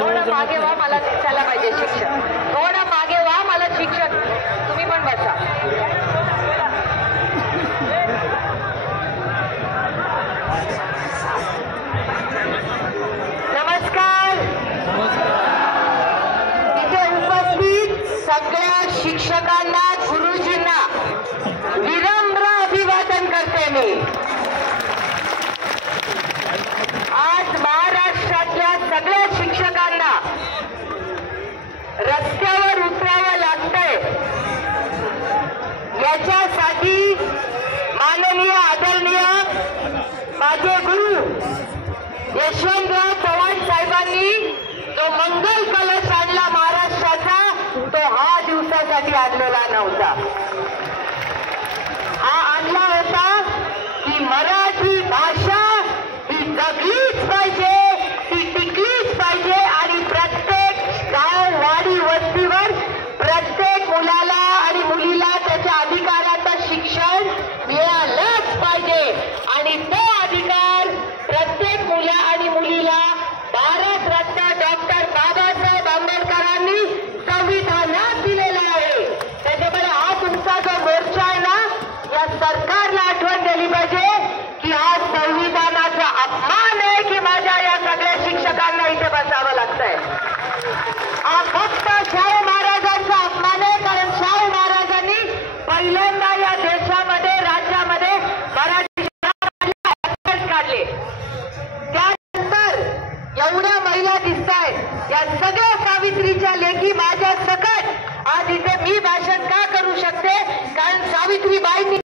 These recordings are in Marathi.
थोडं मागे व्हा, मला दिसायला पाहिजे शिक्षक. थोडं मागे व्हा, मला शिक्षक. तुम्ही पण बसा. नमस्कार. इथे उपस्थित सगळ्या शिक्षकांना, गुरुजींना विनम्र अभिवादन करते मी. आज महाराष्ट्रातल्या सगळ्या शिक्षकांना रस्त्यावर उतरावं लागतंय. याच्यासाठी माननीय आदरणीय माझे गुरु यशवंतराव चव्हाण साहेबांनी जो मंगल कलश आणला महाराष्ट्राचा, तो हा दिवसासाठी आणलेला नव्हता. हा आणला होता की मराठी भाषा ही जगलीच पाहिजे, ती टिकलीच पाहिजे आणि प्रत्येक गाव, वाडी, वस्तीवर प्रत्येक मुलाला आणि मुलीला त्याच्या अधिकाराचं शिक्षण मिळालंच पाहिजे. आणि तो अधिकार प्रत्येक मुला आणि मुलीला भारतरत्न डॉक्टर बाबासाहेब आंबेडकरांनी संविधानात दिलेला आहे. त्याच्यामुळे हा तुमचा जो मोर्चा आहे ना, या सरकारला आठवण दिली पाहिजे की हा संविधानाचा अपमान आहे की माझ्या या सगळ्या शिक्षकांना इथे बसावं लागतंय. हा फक्त शाहू महाराजांचा अपमान आहे, कारण शाहू महाराजांनी पहिल्यांदा या देशामध्ये, राज्यामध्ये मराठी काढले. त्यानंतर एवढ्या महिला दिसतायत, या सगळ्या सावित्रीच्या लेखी माझ्या सकट आज इथे मी भाषण का करू शकते, कारण सावित्रीबाईंनी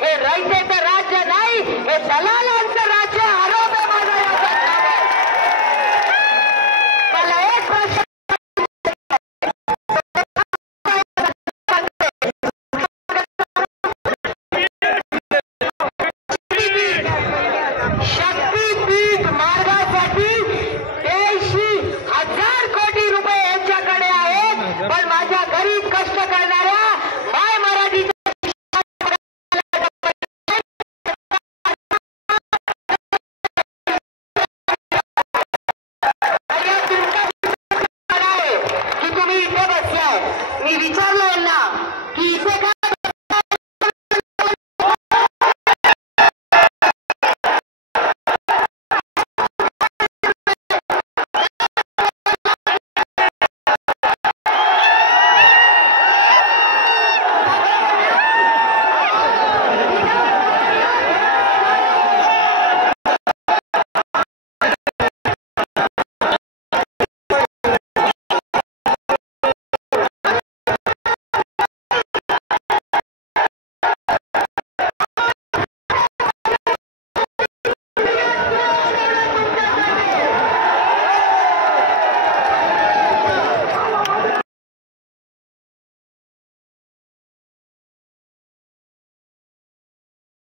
हे रयतेचं राज्य नाही, हे दलालांचं राज्य. हरवतं माझा मला एक प्रश्न, शक्तीपीठ मार्गासाठी 83,000 कोटी रुपये यांच्याकडे आहेत, पण माझ्या गरीब कष्ट करणाऱ्या माय मराठीच्या की तुम्ही इथे बसलाय. मी विचारलं